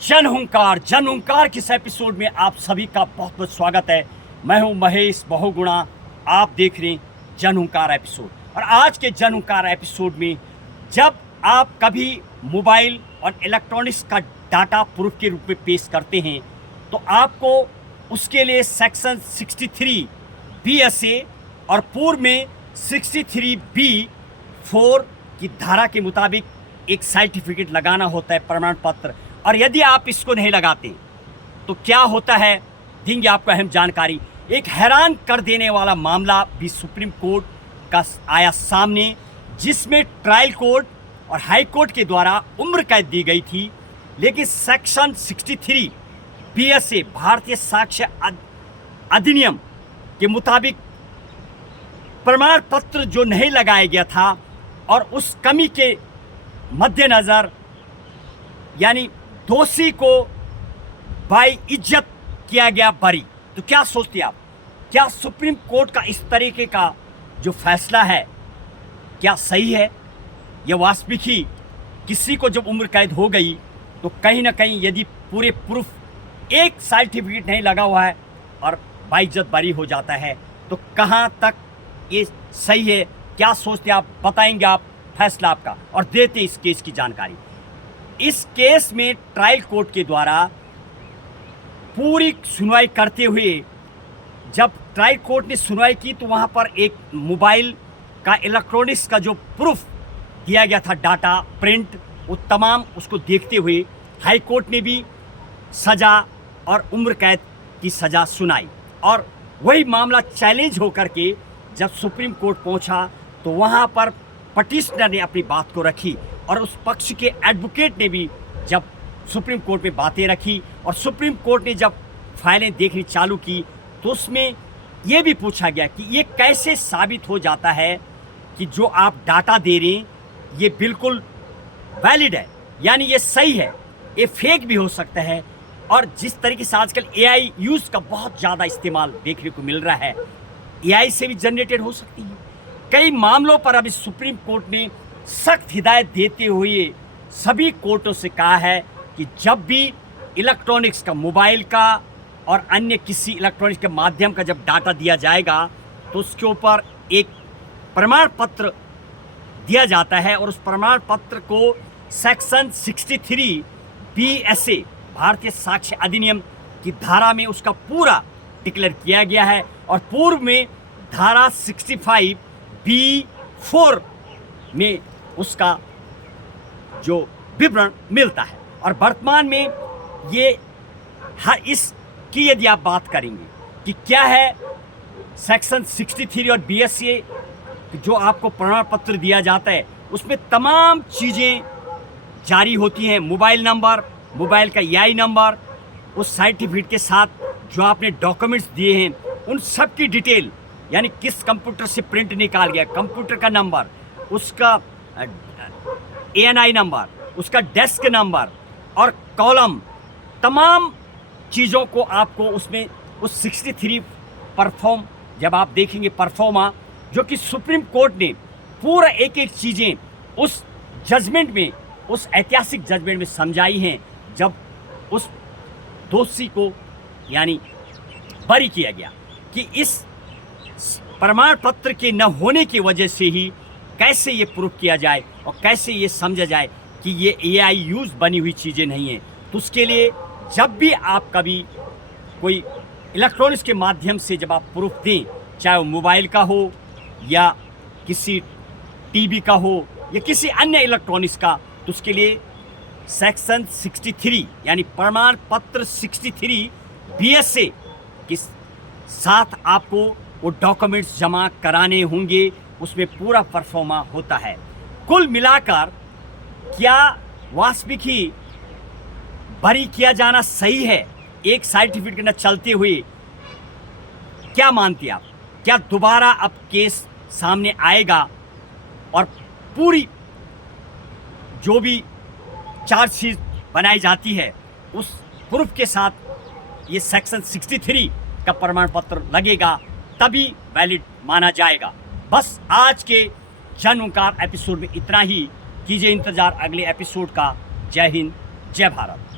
जन हुंकार के इस एपिसोड में आप सभी का बहुत बहुत स्वागत है। मैं हूं महेश बहुगुणा। आप देख रहे हैं जन हुंकार एपिसोड। और आज के जन हुंकार एपिसोड में जब आप कभी मोबाइल और इलेक्ट्रॉनिक्स का डाटा प्रूफ के रूप में पेश करते हैं तो आपको उसके लिए सेक्शन 63 BSA और पूर्व में 63 B4 की धारा के मुताबिक एक सर्टिफिकेट लगाना होता है, प्रमाण पत्र। और यदि आप इसको नहीं लगाते तो क्या होता है, देंगे आपको अहम जानकारी। एक हैरान कर देने वाला मामला भी सुप्रीम कोर्ट का आया सामने, जिसमें ट्रायल कोर्ट और हाई कोर्ट के द्वारा उम्र कैद दी गई थी, लेकिन सेक्शन 63 BSA भारतीय साक्ष्य अधिनियम के मुताबिक प्रमाण पत्र जो नहीं लगाया गया था और उस कमी के मद्देनज़र यानी दोषी को बाई इज्जत किया गया बरी। तो क्या सोचते आप, क्या सुप्रीम कोर्ट का इस तरीके का जो फैसला है क्या सही है? यह वास्तविक ही किसी को जब उम्र कैद हो गई तो कहीं ना कहीं यदि पूरे प्रूफ एक सर्टिफिकेट नहीं लगा हुआ है और बाइज्जत बरी हो जाता है तो कहाँ तक ये सही है? क्या सोचते आप, बताएंगे आप फैसला आपका और देते इस केस की जानकारी। इस केस में ट्रायल कोर्ट के द्वारा पूरी सुनवाई करते हुए जब ट्रायल कोर्ट ने सुनवाई की तो वहाँ पर एक मोबाइल का इलेक्ट्रॉनिक्स का जो प्रूफ दिया गया था, डाटा प्रिंट, वो तमाम उसको देखते हुए हाई कोर्ट ने भी सज़ा और उम्र कैद की सज़ा सुनाई। और वही मामला चैलेंज होकर के जब सुप्रीम कोर्ट पहुँचा तो वहाँ पर पटिशनर ने अपनी बात को रखी और उस पक्ष के एडवोकेट ने भी जब सुप्रीम कोर्ट में बातें रखी और सुप्रीम कोर्ट ने जब फाइलें देखनी चालू की तो उसमें ये भी पूछा गया कि ये कैसे साबित हो जाता है कि जो आप डाटा दे रहे हैं ये बिल्कुल वैलिड है, यानी ये सही है, ये फेक भी हो सकता है। और जिस तरीके से आजकल AI यूज़ का बहुत ज़्यादा इस्तेमाल देखने को मिल रहा है, AI से भी जनरेटेड हो सकती है। कई मामलों पर अभी सुप्रीम कोर्ट ने सख्त हिदायत देते हुए सभी कोर्टों से कहा है कि जब भी इलेक्ट्रॉनिक्स का, मोबाइल का और अन्य किसी इलेक्ट्रॉनिक्स के माध्यम का जब डाटा दिया जाएगा तो उसके ऊपर एक प्रमाण पत्र दिया जाता है और उस प्रमाण पत्र को सेक्शन 63 BSA भारतीय साक्ष्य अधिनियम की धारा में उसका पूरा डिक्लेयर किया गया है और पूर्व में धारा 65 B4 में उसका जो विवरण मिलता है। और वर्तमान में ये हर इसकी यदि आप बात करेंगे कि क्या है सेक्शन 63 और BSA जो आपको प्रमाण पत्र दिया जाता है उसमें तमाम चीज़ें जारी होती हैं। मोबाइल नंबर, मोबाइल का EI नंबर, उस सर्टिफिकेट के साथ जो आपने डॉक्यूमेंट्स दिए हैं उन सब की डिटेल, यानी किस कंप्यूटर से प्रिंट निकाल गया, कंप्यूटर का नंबर, उसका ANI नंबर, उसका डेस्क नंबर और कॉलम, तमाम चीज़ों को आपको उसमें उस 63 परफॉर्म जब आप देखेंगे परफॉर्मा जो कि सुप्रीम कोर्ट ने पूरा एक एक चीज़ें उस जजमेंट में, उस ऐतिहासिक जजमेंट में समझाई हैं जब उस दोषी को यानी बरी किया गया कि इस प्रमाण पत्र के न होने की वजह से ही कैसे ये प्रूफ किया जाए और कैसे ये समझा जाए कि ये AI यूज़ बनी हुई चीज़ें नहीं हैं। तो उसके लिए जब भी आप कभी कोई इलेक्ट्रॉनिक्स के माध्यम से जब आप प्रूफ दें, चाहे वो मोबाइल का हो या किसी TV का हो या किसी अन्य इलेक्ट्रॉनिक्स का, तो उसके लिए सेक्शन 63 यानी प्रमाण पत्र 63 BSA के साथ आपको वो डॉक्यूमेंट्स जमा कराने होंगे, उसमें पूरा परफॉर्मा होता है। कुल मिलाकर क्या वास्तविक ही बरी किया जाना सही है एक सर्टिफिकेट न चलते हुए? क्या मानते आप, क्या दोबारा अब केस सामने आएगा और पूरी जो भी चार्जशीट बनाई जाती है उस प्रूफ के साथ ये सेक्शन 63 का प्रमाण पत्र लगेगा तभी वैलिड माना जाएगा? बस आज के जन हुंकार एपिसोड में इतना ही। कीजिए इंतज़ार अगले एपिसोड का। जय हिंद, जय भारत।